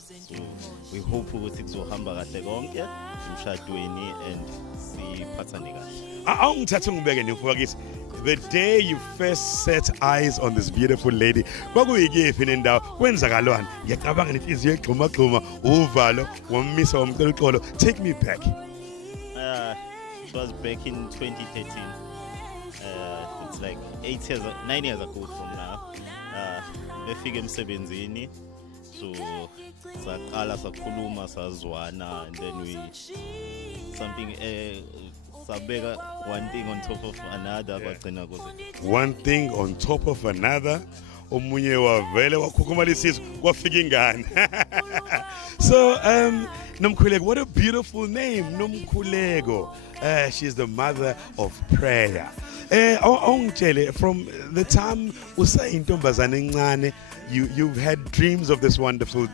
So we hope ukuthi kuzohamba kahle konke emshadweni and siphathane kahle. Awungithathe ngibeke nefocus. The day you first set eyes on this beautiful lady, kwakuyikephi nendawo kwenzakalwana? Ngiyacabanga nenhliziyo egxuma uvalo wamisa wamcela uxolo. Take me back. It was back in 2013. It's like 9 years ago from now. Befika emsebenzini, so saqala sakhuluma sazwana, and then we something sabeka one thing on top of another. Bagcina kuze One thing on top of another. Omunye wavele wakhukhumala isisu kwafika ingane. So Nomkhuleko, what a beautiful name, Nomkhuleko. She's the mother of prayer. Awungitshele, from the time usayintombazane encane, you've had dreams of this wonderful day.